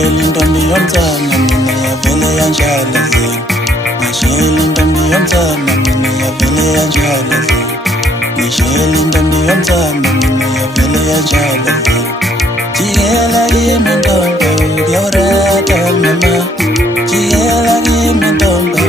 Ngishayela intombi yomntwana mina yavele yanjalazela. Ngishayela intombi yomntwana mina yavele yanjalazela. Ngishayela intombi yomntwana mina yavele yanjalazela. Jikela kimi ntombi, kuyaurata mama. Jikela kimi ntombi,